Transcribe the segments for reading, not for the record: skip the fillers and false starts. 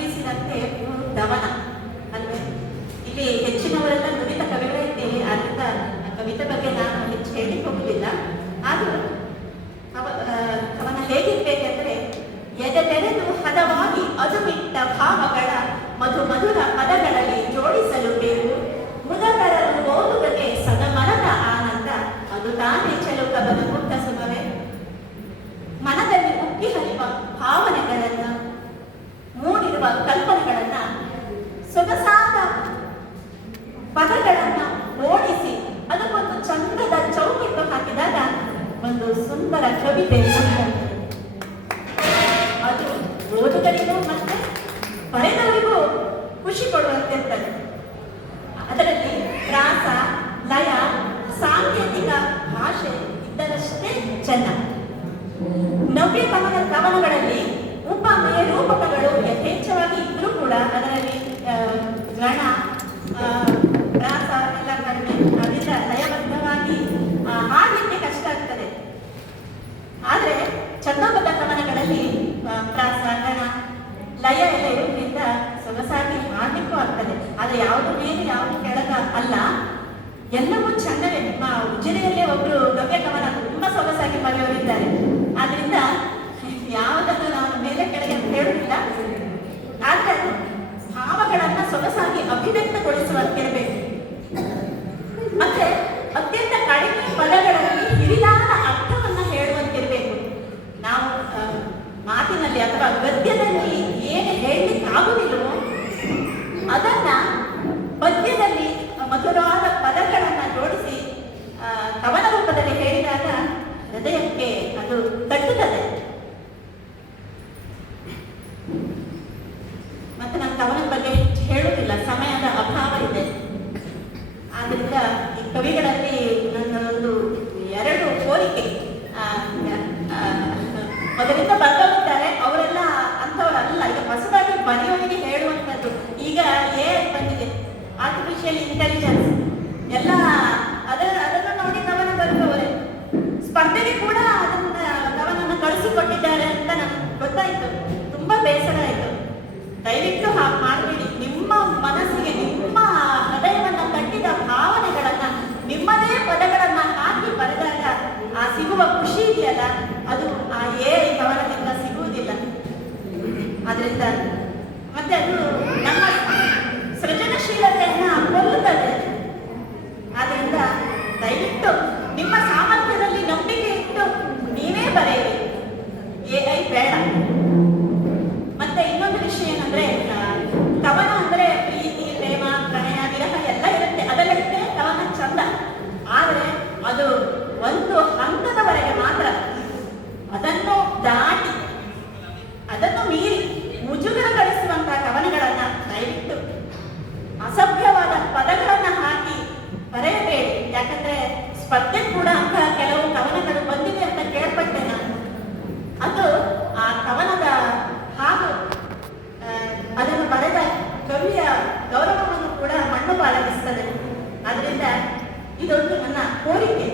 ತುಂಬಿಸಿದಂತೆ ದವನ ಅಲ್ವೇ. ಇಲ್ಲಿ ಹೆಚ್ಚಿನವರೆಲ್ಲ ನುರಿತ ಕವಿಗಳೇ ಇದ್ದೇವೆ, ಆದ್ದರಿಂದ ಕವಿತೆ ಬಗ್ಗೆ ನಾನು ಹೆಚ್ಚು ಹೇಳಿ ಹೋಗುವುದಿಲ್ಲ. ಆದರೂ ಅವನ ಹೇಗಿರ್ಬೇಕೆಂದರೆ, ಎದೆ ತೆರೆದು ಹದವಾಗಿ ಅದುಬಿಟ್ಟ ಭಾವಗಳ ಮಧುರ ಪದಗಳಲ್ಲಿ ಜೋಡಿಸಲು ಬೇಕು ಮುದಕರನ್ನು ಓದುಗಗೆ ಸದಮನದ ಆನಂದ, ಅದು ತಾನೇ ಚೆಲುಕ ಬದುಕುತ್ತ ಸುಮವೇ. ಮನದಲ್ಲಿ ಉಕ್ಕಿ ಹರಿಯುವ ಭಾವನೆಗಳನ್ನ, ಮೂಡಿರುವ ಕಲ್ಪನೆಗಳನ್ನ ಸೊಗಸಾದ ಪದಗಳನ್ನ ಓಡಿಸಿ ಅದಕ್ಕೊಂದು ಚಂದದ ಚೌಕಟ್ಟು ಹಾಕಿದಾಗ ಒಂದು ಸುಂದರ ಕವಿತೆ ಮೂಡಿಬರುತ್ತದೆ. ಅದು ಓದುಗರಿಗೂ ಮತ್ತೆ ಬರೆದವರಿಗೂ ಖುಷಿ ಕೊಡುವಂತಿರ್ತದೆ. ಅದರಲ್ಲಿ ಪ್ರಾಸ, ಲಯ, ಸಾಂಕೇತಿಕ ಭಾಷೆ ಇದ್ದರಷ್ಟೇ ಚೆನ್ನ. ನವ್ಯ ಕವನಗಳಲ್ಲಿ ಉಪಮೆ ರೂಪಕಗಳು ಯಥೇಚ್ಛವಾಗಿ ಇದ್ರೂ ಕೂಡ ಅದರಲ್ಲಿ ಗಣ, ಪ್ರಾಸ ಎಲ್ಲ ಕಡಿಮೆ, ಅದರಿಂದ ಲಯಬದ್ಧವಾಗಿ ಹಾಡಲಿಕ್ಕೆ ಕಷ್ಟ ಆಗ್ತದೆ. ಆದರೆ ಛಂದೋಬದ್ಧ ಕವನಗಳಲ್ಲಿ ಪ್ರಾಸ, ಗಣ, ಲಯ ಎಲ್ಲ ಇರೋದ್ರಿಂದ ಸೊಗಸಾಗಿ ಹಾಡಲಿಕ್ಕೂ ಆಗ್ತದೆ. ಆದರೆ ಯಾವುದು ಮೇಲೆ ಯಾವುದು ಕೆಳಗ ಅಲ್ಲ, ಎಲ್ಲವೂ ಚೆನ್ನವೇ. ನಿಮ್ಮ ಉಜಿರೆಯಲ್ಲೇ ಒಬ್ರು ನವ್ಯ ಕವನ ತುಂಬಾ ಸೊಗಸಾಗಿ ಬರೆಯೋರಿದ್ದಾರೆ. ಆದ್ರಿಂದ ಯಾವುದನ್ನು ನಾನು ಮೇಲೆ ಕೆಳಗೆ ಅಂತ ಹೇಳುವುದಿಲ್ಲ, ಆದ್ರೆ ಭಾವಗಳನ್ನ ಸೊಗಸಾಗಿ ಅಭಿವ್ಯಕ್ತಗೊಳಿಸುವಂತಿರಬೇಕು. ಮತ್ತೆ ಅತ್ಯಂತ ಕಡಿಮೆ ಪದಗಳಲ್ಲಿ ಹಿರಿದಾದ ಅರ್ಥವನ್ನ ಹೇಳುವಂತಿರಬೇಕು. ನಾವು ಮಾತಿನಲ್ಲಿ ಅಥವಾ ಗದ್ಯದಲ್ಲಿ ಏನು ಹೇಳಲಿಕ್ಕೆ ಆಗುವುದಿಲ್ಲವೋ ಅದನ್ನ ಪದ್ಯದಲ್ಲಿ ಮಧುರವಾದ ಪದಗಳನ್ನ ಜೋಡಿಸಿ ಕವನ ರೂಪದಲ್ಲಿ ಹೇಳಿದಾಗ ಹೃದಯಕ್ಕೆ ಅದು ತಟ್ಟುತ್ತದೆ. ಮತ್ತೆ ನಾನು ಕವನದ ಬಗ್ಗೆ ಹೇಳುವುದಿಲ್ಲ, ಸಮಯದ ಅಭಾವ ಇದೆ. ಆದ್ರಿಂದ ಈ ಕವಿಗಳಲ್ಲಿ ನನ್ನ ಒಂದು 2 ಕೋರಿಕೆ. ಮೊದಲಿಂದ ಬರ್ತಿದ್ದಾರೆ ಅವರೆಲ್ಲ ಅಂಥವರಲ್ಲ, ಈಗ ಹೊಸದಾಗಿ ಬರೆಯೋರಿಗೆ ಹೇಳುವಂಥದ್ದು. ಈಗ ಬಂದಿದೆ, ಆರ್ಟಿಫಿಷಿಯಲ್ ಇಂಟೆಲಿಜೆನ್ಸ್ ಎಲ್ಲ ಅದನ್ನು ನೋಡಿ ಕವನ ಬರೆಯುವವರೇ. ಸ್ಪರ್ಧೆಗೆ ಕೂಡ ಅದನ್ನ ಕವನನ್ನು ಕಳಿಸಿಕೊಟ್ಟಿದ್ದಾರೆ ಅಂತ ನನಗೆ ಗೊತ್ತಾಯ್ತು. ತುಂಬಾ ಬೇಸರ ಆಯ್ತು. ದಯವಿಟ್ಟು ಹಾಗೆ ಮಾಡಬೇಡಿ. ನಿಮ್ಮ ಮನಸ್ಸಿಗೆ, ನಿಮ್ಮ ಹೃದಯವನ್ನ ತಟ್ಟಿದ ಭಾವನೆಗಳನ್ನ, ನಿಮ್ಮದೇ ಪದಗಳನ್ನ ಹಾಕಿ ಬರೆದಾಗ ಆ ಸಿಗುವ ಖುಷಿ ಇದೆಯಲ್ಲ, ಅದು ಆ ಕವನದಿಂದ ಸಿಗುವುದಿಲ್ಲ. ಆದ್ರಿಂದ ಮತ್ತೆ ಅದು ನಮ್ಮ ಸೃಜನಶೀಲತೆಯನ್ನ ಕೊಲ್ಲುತ್ತದೆ. ಆದ್ರಿಂದ ದಯವಿಟ್ಟು ನಿಮ್ಮ ಸಾಮರ್ಥ್ಯದಲ್ಲಿ ನಂಬಿಕೆ ಇಟ್ಟು ನೀವೇ ಬರೆಯಿರಿ, AI ಬೇಡ. ಮತ್ತೆ ಇನ್ನೊಂದು ವಿಷಯ ಏನಂದ್ರೆ, ಕವನ ಅಂದ್ರೆ ಪ್ರೀತಿ, ಪ್ರೇಮ, ಪ್ರಣಯ, ವಿರಹ ಎಲ್ಲ ಇರುತ್ತೆ. ಅದರಲ್ಲಿರುತ್ತೆ ಕವನ ಚಂದ. ಆದ್ರೆ ಅದು ಒಂದು ಹಂತದವರೆಗೆ ಮಾತ್ರ. ಅದನ್ನು ದಾಟಿ, ಅದನ್ನು ಮೀರಿ ಮುಜುಗರಗೊಳಿಸುವಂತಹ ಕವನಗಳನ್ನ ದಯವಿಟ್ಟು ಅಸಭ್ಯವಾದ ಪದಗಳನ್ನ ಹಾಕಿ ಬರೆಯಬೇಡಿ. ಯಾಕಂದ್ರೆ ಸ್ಪರ್ಧೆ ಕೂಡ ಅಂತ ಕೆಲವು ಕವನಗಳು ಬಂದಿದೆ ಅಂತ ಕೇಳ್ಪಟ್ಟೆ ನಾನು. ಅದು ಆ ಕವನದ ಹಾಗೂ ಅದನ್ನು ಬರೆದ ಕವಿಯ ಗೌರವವನ್ನು ಕೂಡ ಮಣ್ಣು ಪಾಲಾಗಿಸ್ತದೆ. ಆದ್ರಿಂದ ಇದೊಂದು ನನ್ನ ಕೋರಿಕೆ.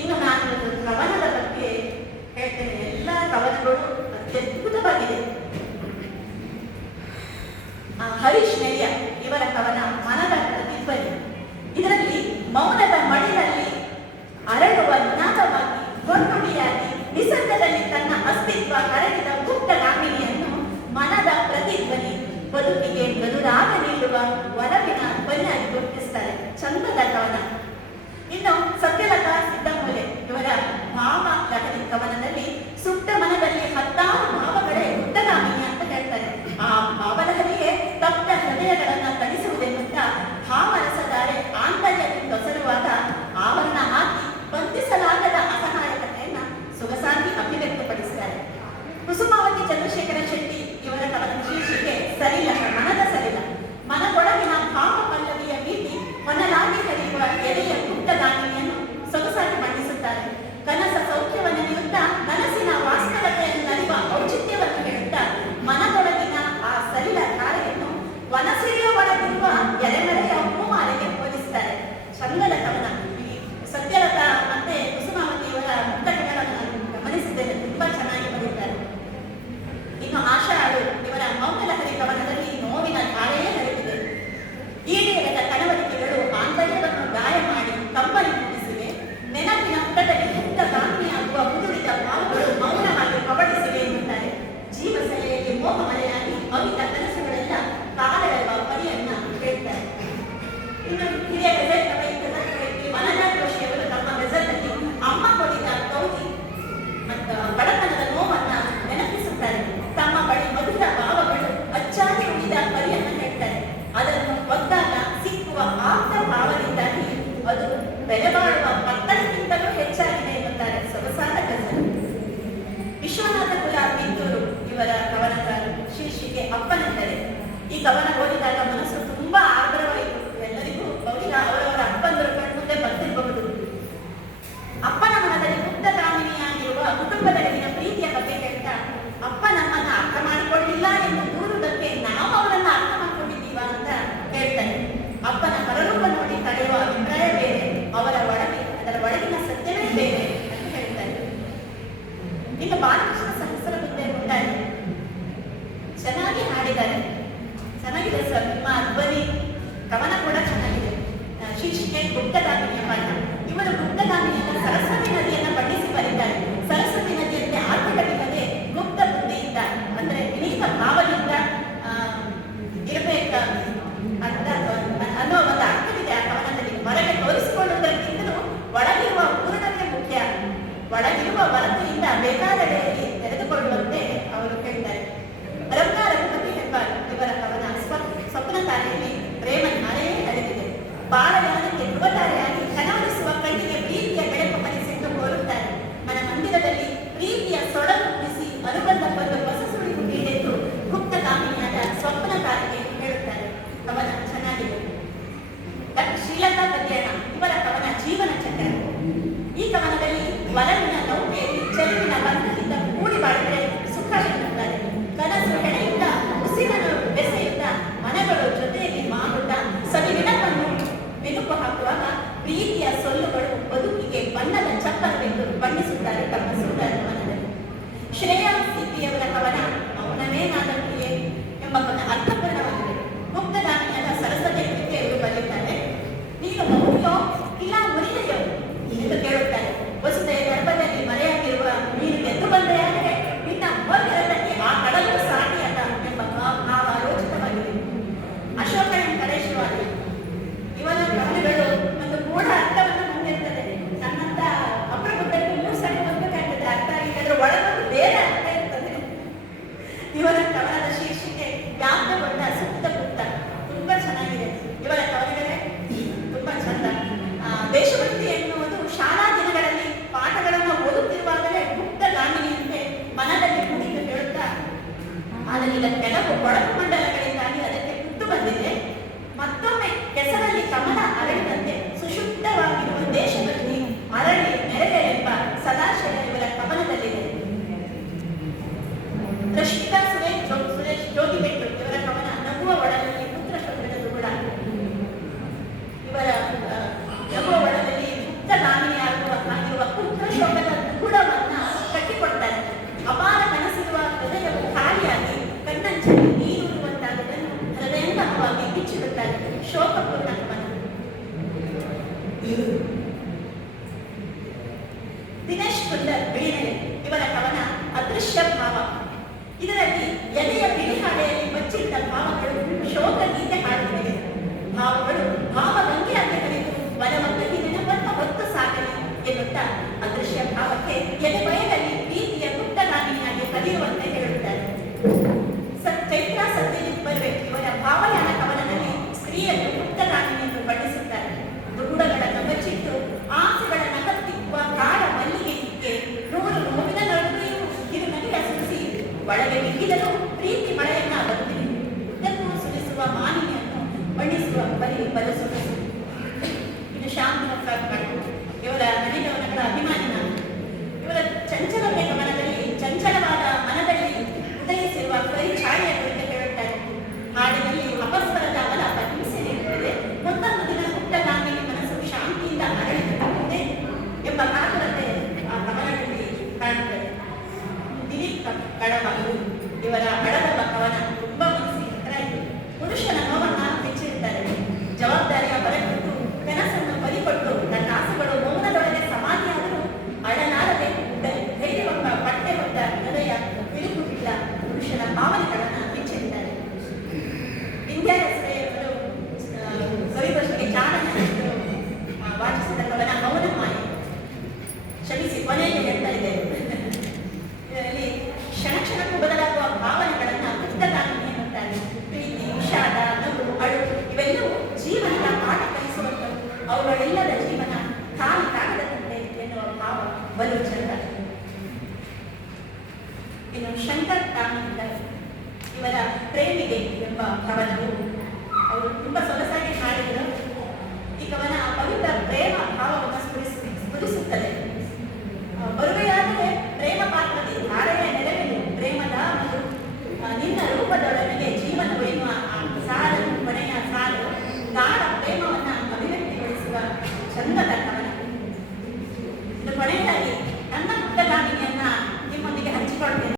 ಇನ್ನು ನಾನು ಕವನದ ಬಗ್ಗೆ ಹೇಳ್ತೇನೆ. ಎಲ್ಲ ಕವನಗಳು ಅತ್ಯದ್ಭುತವಾಗಿದೆ. ಹರೀಶ್ ನೆಯ್ಯ ಇವರ ಕವನ ಮನದ ಪ್ರತಿಧ್ವನಿ. ಇದರಲ್ಲಿ ಮೌನದ ಮಡಿಲಲ್ಲಿ ಅರಳುವ ನಾದವಾಗಿ, ಗೊಂಡುಡಿಯಾಗಿ, ನಿಸರ್ಗದಲ್ಲಿ ತನ್ನ ಅಸ್ತಿತ್ವ ಹರಡಿದ ಗುಪ್ತಗಾಮಿನಿಯನ್ನು ಮನದ ಪ್ರತಿಧ್ವನಿ, ಬದುಕಿಗೆ ಮಧುರಾಗ ನೀಡುವ ಒಲವಿನ ಧ್ವನಿಯಾಗಿ ಗುರುತಿಸ್ತಾರೆ. ಚಂದದ ಕವನ. ಇನ್ನು ಸತ್ಯಲತಾ ಸಿದ್ದಮೂಲೆ ಇವರ ಭಾವ ಲಹರಿ ಕವನದಲ್ಲಿ ಸುಪ್ತ ಮನದಲ್ಲಿ 10 ಭಾವಗಳೇ ಗುಪ್ತಗಾಮಿನಿ ಅಂತ ಹೇಳ್ತಾರೆ. ಆ ಭಾವಲಹರಿಗೆ ತಪ್ತ ಹೃದಯಗಳನ್ನ ತಣಿಸುವುದೆನ್ನುತ್ತ ಭಾವರಸಧಾರೆ ಆಂತರ್ಯದಿಂದ ಹೊಸರುವಾಗ ಆವರಣ ಹಾಕಿ ಬಂಧಿಸಲಾಗದ ಅಸಹಾಯಕತೆಯನ್ನ ಸೊಗಸಾಗಿ ಅಭಿವ್ಯಕ್ತಪಡಿಸಿದ್ದಾರೆ. ಕುಸುಮಾವತಿ ಚಂದ್ರಶೇಖರ ಶೆಟ್ಟಿ ಇವರ ಕವನ ಶೀರ್ಷಿಕೆ ಸರಿಲ, ಮನದ ಸರಿಲ. ಮನದೊಳಗಿನ ಭಾವ ಪಲ್ಲವಿಯ ಭೀತಿ ಹೊನಲಾಗಿ ಹರಿಯುವ ಎದೆಯ ಗುಪ್ತಗಾಮಿನಿಯನ್ನು ಸೊಗಸಾಗಿ ಮಂಡಿಸುತ್ತಾರೆ. ಕನಸ ಸೌಖ್ಯವನ್ನು ನೀಡುತ್ತಾ ನನಸ ಕವನ ಓದಿದಾಗ ಮನಸ್ಸು ತುಂಬಾ ಆರ್ದ್ರವಾಯಿತು. ಎಲ್ಲರಿಗೂ ಬಹುಶಃ ಅವರವರ ಅಪ್ಪಂದರು ಕಣ್ಮುಂದೆ ಬಂದಿರಬಹುದು. ಅಪ್ಪನ ಮನದಲ್ಲಿ ಮುಗ್ಧಗಾಮಿನಿಯಾಗಿರುವ ಕುಟುಂಬದಲ್ಲಿನ ಪ್ರೀತಿಯ ಬಗ್ಗೆ ಹೇಳ್ತಾ, ಅಪ್ಪ ನಮ್ಮನ್ನ ಅರ್ಥ ಮಾಡಿಕೊಳ್ಳಿಲ್ಲ ಎಂದು ದೂರುವುದಕ್ಕೆ ನಾವು ಅವರನ್ನ ಅರ್ಥ ಮಾಡ್ಕೊಂಡಿದ್ದೀವ ಅಂತ ಹೇಳ್ತಾರೆ. ಅಪ್ಪನ ಹೊರರೂಪ ನೋಡಿ ತಡೆಯುವ ಅಭಿಪ್ರಾಯ ಬೇರೆ, ಅದರ ಒಳಗಿನ ಸತ್ಯವೇ ಬೇರೆ ಅಂತ ಹೇಳ್ತಾರೆ. ಇನ್ನು ಬಾಲಕೃಷ್ಣ ಸಹಸ್ರ ಮುಂದೆ ಉಂಟಾಗಿ ಚೆನ್ನಾಗಿ ಹಾಡಿದ್ದಾರೆ. ಚೆನ್ನಾಗಿದೆ ಸರ್, ನಿಮ್ಮ ಧ್ವನಿ ಕವನ ಕೂಡ ಚೆನ್ನಾಗಿದೆ. ಶೀರ್ಷಿಕೆ ಗುಪ್ತಗಾಮಿನಿಯ ಪಾಠ. ಇವರು ಗುಪ್ತಗಾಮಿನಿಯನ್ನ ಸರಸ್ವತಿ ನದಿಯನ್ನ ಬಣ್ಣಿಸಿ ಬರೀತಾರೆ. ಸರಸ್ವತಿ ನದಿಯಂತೆ ಆರ್ಥಿಕತೆ ಗುಪ್ತ ಬುದ್ಧಿಯಿಂದ ಅಂದ್ರೆ ವಿನೀತ ಭಾವದಿಂದ ಇರಬೇಕ ಅಂತ ಅನ್ನೋ ಒಂದು ಅರ್ಥವಿದೆ ಆ ಕವನದಲ್ಲಿ. ಹೊರಗೆ ತೋರಿಸಿಕೊಳ್ಳುವುದಕ್ಕಿಂತಲೂ ಒಳಗಿರುವ ಪೂರ್ಣತೆ ಮುಖ್ಯ. ಒಳಗಿರುವ ವರತೆಯಿಂದ ಬೇಕಾದೆಡೆಯಲ್ಲಿ ತೆರೆದುಕೊಳ್ಳುವಂತೆ ಅವರು ಹೇಳ್ತಾರೆ. ರಂಗಾ ರಘುಪತಿ ಹೆಬ್ಬಾರ್ ಇವರ ಕವನ ಸ್ವಪ್ನ ತಾರೆಯಲ್ಲಿ ಪ್ರೇಮನ್ ಅಲೆಯೇ ಹರಿದಿದೆ. ಬಾಳಯಾನಕ್ಕೆ ಧ್ರುವತಾರೆಯಾಗಿ ಕನವರಿಸುವ ಕಣ್ಣಿಗೆ ಪ್ರೀತಿಯ ಬೆಳಕು ಹರಿಸಿಟ್ಟು ಕೋರುತ್ತಾರೆ. ಮನ ಮಂದಿರದಲ್ಲಿ ಪ್ರೀತಿಯ ಸೊಡಲು ಬಿಸಿ ಅನುಬಂಧ ಬಂದು ಹೊಸ ಸುಳಿವು ನೀಡೆಂದು ಗುಪ್ತಗಾಮಿನಿಯಾದ ಸ್ವಪ್ನ ತಾರೆಗೆ ಹೇಳುತ್ತಾರೆ. ಕವನ ಚೆನ್ನಾಗಿದೆ. ಶ್ರೀಲತಾ ಪದ್ಯಣ ಇವರ ಕವನ ಜೀವನ ಚಕ್ರ. ಈ ಕವನದಲ್ಲಿ ಒಲವಿನ ನೌಕೆಯಲ್ಲಿ ಚೆಲುವಿನ ಬಂಧದಿಂದ ಕೂಡಿ ಬಾಳಿದರೆ ಸುಖ ಎನ್ನುತ್ತಾರೆ. ಕನಸು ಹೆಣೆಯುತ್ತ ಉಸಿರನ್ನು ಬೆಸೆಯುತ್ತ ಮನಗಳು ಜೊತೆಯಲ್ಲಿ ಮಾಡುತ್ತಾ ಸವಿವಿನವನ್ನು ಮೆಲುಕು ಹಾಕುವಾಗ ಪ್ರೀತಿಯ ಸೊಲ್ಲುಗಳು ಬದುಕಿಗೆ ಬಣ್ಣದ ಚಪ್ಪರವೆಂದು ಬಣ್ಣಿಸುತ್ತಾರೆ ತಮ್ಮ ಸುಂದರ ಕವನದಲ್ಲಿ. ಶ್ರೇಯಾ ಸಿದ್ಧಿಯವರ ಕವನ ಮೌನವೇ ನಾದಕ್ರಿಯೆ ಎಂಬ ಕವನ ಅರ್ಥಪೂರ್ಣವಾಗಿದೆ. ಮುಕ್ತಗಾಮಿಯಾದ ಸರಸ್ವತಿ ಕುರಿತು ಇವರು ಬರೆಯುತ್ತಾರೆ. ನೀನು ಮೌನಿಯೋ ಇಲ್ಲ ಮುರಿದೆಯೋ ಎಂದು ಕೇಳುತ್ತಾರೆ. ವಸುದೆಯ ಗರ್ಭದಲ್ಲಿ ಮರೆಯಾಗಿರುವ ನೀನು ಎದ್ದು ಬಂದೆಯಾದರೆ ನಿನ್ನ ಮೋದಿರತಕ್ಕೆ ಆ ಕಡಲು ಸಾಟಿಯಾದ ಎಂಬ ಭಾವ ರೋಚಿತವಾಗಿದೆ. ಅಶೋಕ ಕರೇಶ್ವರಿ ಇವರ ಕವನಗಳು ಒಂದು ಮೂಢ ಅರ್ಥವನ್ನು ಹೊಂದಿರುತ್ತದೆ. ನನ್ನಂತ ಅಪ್ರಬುದ್ಧರಿಗೆ 3 ಸಲ ಹೋಗಬೇಕಾಗ್ತದೆ ಅರ್ಥ ಆಗಿದೆ, ಅದರ ಒಳಗೊಂದು ಬೇರೆ ಅರ್ಥ ಇರ್ತದೆ. ಇವರ ಕವನದ ಶೀರ್ಷಿಕೆ ವ್ಯಾಪ್ತಗೊಂಡ ಸುತ್ತ ಪುತ್ತ. ತುಂಬಾ ಚೆನ್ನಾಗಿದೆ ಇವರ ಕವನಗಳೇ, ತುಂಬಾ ಚಂದ. ದೇಶಭಕ್ತಿ ಎನ್ನುವುದು ಶಾಲಾ ದಿನಗಳಲ್ಲಿ ಪಾಠಗಳನ್ನು ಓದುತ್ತಿರುವಾಗಲೇ ಗುಪ್ತಗಾಮಿನಿಯಂತೆ ಮನದಲ್ಲಿ ಕುಣಿದು ಹೇಳುತ್ತಾ, ಆದರೆ ಈಗ ಕೆಲವು ಕೊಳಕು ಮಂಡಲಗಳಿಂದಾಗಿ ಅದಕ್ಕೆ ಕುತ್ತು ಬಂದಿದೆ. ಮತ್ತೊಮ್ಮೆ ಕೆಸರಲ್ಲಿ ಕಮಲ ಅರಳಿದಂತೆ ಸುಶುದ್ಧವಾಗಿರುವ ದೇಶಭಕ್ತಿ ಅರಳಿ ನೆರೆದೆ ಎಂಬ ಸದಾಶಯ ಇವರ ಕವನದಲ್ಲಿದೆ. ರಶ್ಮಿಕಾ ಸುರೇಶ್ ಜೋಗಿಬೆಟ್ಟು ಇವರ ಕವನ ನಗುವ ಒಳದಲ್ಲಿ ಪುತ್ರ ಶಬ್ದಗಳು ಕೂಡ. ಇವರ ನಗುವ ಒಳದಲ್ಲಿ ಗುಪ್ತಗಾಮಿನಿಯಾಗಿರುವ ಪುತ್ರ ಶೋಕದ ಗುಡವನ್ನ ಕಟ್ಟಿಕೊಡ್ತಾರೆ. ಅಪಾರ ಕನಸಿರುವ ಹೃದಯವು ಖಾಲಿಯಾಗಿ ಕಣ್ಣಂಚಲ್ಲಿ ನೀರುರುವಂತಾಗುವುದನ್ನು ಹೃದಯಂಗಮವಾಗಿ ಬಿಚ್ಚಿಡುತ್ತಾರೆ. ಶೋಕಪೂರ್ಣ ಕವನ. ದಿನೇಶ್ ಕುಂದರ್ ಬಿಳಿನೆಲೆ ಇವರ ಕವನ ಅದೃಶ್ಯ ಭಾವ. ಇದರಲ್ಲಿ ಎದೆಯ ಬಿಡಿಹಾಡೆಯಲ್ಲಿ ಬಚ್ಚಿಟ್ಟ ಭಾವಗಳು ಶೋಕ ಗೀತೆ ಹಾಡುತ್ತಿವೆ. ಭಾವಗಳು ಭಾವಗಂಗೆಯಾಗಿ ಹರಿದು ಬಲವತ್ತಗಿ ನೆನಪನ್ನು ಹೊತ್ತು ಸಾಗಲಿ ಎನ್ನುತ್ತಾ ಅದೃಶ್ಯ ಭಾವಕ್ಕೆ ಎದೆ ಬಯಲಲ್ಲಿ ಪ್ರೀತಿಯ ಗುಪ್ತಗಾಮಿನಿಯಾಗಿ ಹರಿಯುವಂತೆ ಹೇಳುತ್ತಾರೆ. ಚೈತ್ರ ಸತ್ಯಜಿತ್ ಬರ್ವೆ ಇವರ ಭಾವಯಾನ ಕವನದಲ್ಲಿ ಸ್ತ್ರೀಯನ್ನು ಗುಪ್ತಗಾಮಿನಿಯನ್ನು ಬಣ್ಣಿಸುತ್ತಾರೆ. ದುಗುಡಗಳನ್ನು ಬಚ್ಚಿಟ್ಟು ಆಸೆಗಳನ್ನು ಕತ್ತಿಕ್ಕುವ ಕಾಡ ಮಲ್ಲಿಗೆಗೆ 100 ನೋವಿನ ನಡುವೆಯೂ ಕಿರುನಗೆಯ ಸುರಿಸಿ ಒಳಗೆ ಬಿಗಿದರೂ ಪ್ರೀತಿ ಮಳೆಯನ್ನ ಬರುತ್ತಿದೆ. ಉದ್ದಕ್ಕೂ ಸುರಿಸುವ ಮಾಲಿನ್ಯನ್ನು ಬಣ್ಣಿಸುವ ಬಲಸುರಿಸು. ಇದು ಶಾಂತ ಇವರ ನಡಿಗವನಗಳ ಅಭಿಮಾನಿ ನಾನು. ಇವರ ಚಂಚಲತೆ ಕವನದಲ್ಲಿ ಚಂಚಲವಾದ ಮನದಲ್ಲಿ ಉದಯಿಸಿರುವ ಪರಿಛಾಯೆಯ ಕುರಿತು ಹೇಳುತ್ತಾರೆ. ಹಾಡಿನಲ್ಲಿ ಅಪಸ್ವರದ ಅವಲ ಹಿಂಸೆ ನೀಡುತ್ತದೆ. ಮತ್ತೊಂದು ದಿನ ಗುಪ್ತಗಾಮಿನಿ ಮನಸ್ಸು ಶಾಂತಿಯಿಂದ ಅರಳಿದೆ ಎಂಬ ಕಾತುರತೆ ಆ ಕವನದಲ್ಲಿ ಕಾಣುತ್ತದೆ. ದಿಲೀಪ್ ಕಡವ ಇವರ ಹಡದವ ಕವನ ತುಂಬಾ ಮನಸ್ಸಿಗೆ ಹತ್ರ ಇತ್ತು. ಪುರುಷನ ನೋವನ್ನ ಹೆಚ್ಚಿರುತ್ತಾರೆ. ಜವಾಬ್ದಾರಿಯ ಹೊರಗಿಟ್ಟು ಕನಸನ್ನು ಬಲಿಕೊಟ್ಟು ನನ್ನ ಆಸೆಗಳು ಮೌನದೊಳಗೆ ಸಮಾಧಿಯಾದರೂ ಅಡನಾಡದೆ ಧೈರ್ಯವೆಂಬ ಪಟ್ಟೆ ಹೊತ್ತ ಹೃದಯ ಬಿರುಕು ಬಿಟ್ಟ ಪುರುಷನ ಭಾವನೆಗಳನ್ನು ಹೆಚ್ಚಿರುತ್ತಾರೆ. ವಿದ್ಯಾರಸರೆಯವರು ಕವಿಗೋಷ್ಠಿಗೆ ಚಾಲನೆ ವಾಚಿಸಿದ ಕವನ ಮೌನ ಮಾಯೆ. ಕ್ಷಮಿಸಿ, ಕೊನೆಯಲ್ಲಿ ಹೇಳ್ತಾ ಇದೆ. ಇದರಲ್ಲಿ ಕ್ಷಣ ಕ್ಷಣಕ್ಕೂ ಬದಲಾಗುವ ಭಾವನೆಗಳನ್ನು ಗುಪ್ತಗಾಮಿನಿ ಎನ್ನುತ್ತಾರೆ. ಪ್ರೀತಿ, ವಿಷಾದ, ನಗು, ಅಳು ಇವೆಲ್ಲವೂ ಜೀವನದ ಪಾಠ ಕಲಿಸುವಂಥವು. ಅವುಗಳೆಲ್ಲದ ಜೀವನ ತಾನು ಕಾಗದಂತೆ ಎನ್ನುವ ಭಾವ ಬಲು ಚಂದ. ಇನ್ನು ಶಂಕರ್ ಕಾಮಿದ್ದಾರೆ. ಇವರ ಪ್ರೇಮಿಗೆ ಎಂಬ ಕವನವು ಅವರು ತುಂಬಾ ಸೊಗಸಾಗಿ ಹಾಡಿದರು. ಈ ಕವನ ಪವಿತ್ರ ಪ್ರೇಮ ಭಾವವನ್ನು ಸ್ಫುರಿಸುತ್ತದೆ. ಬರುವೆಯಾದರೆ ಪ್ರೇಮ ಪಾತ್ರದಿ ಧಾರೆಯ ನೆರವೇನು ಪ್ರೇಮದ ಮತ್ತು ನಿನ್ನ ರೂಪದೊಡನೆಗೆ ಜೀವನವು ಎನ್ನುವ ಸಾಲು ಕೊನೆಯ ಸಾಲು ಗಾಢ ಪ್ರೇಮವನ್ನ ಅಭಿವ್ಯಕ್ತಿಗೊಳಿಸುವ ಚಂದದ ಕವನ. ಇದು ಕೊನೆಯದಾಗಿ ನನ್ನ ಮುದ್ದಗಾಮಿನಿಯನ್ನ ನಿಮ್ಮೊಂದಿಗೆ ಹಂಚಿಕೊಳ್ತೇನೆ.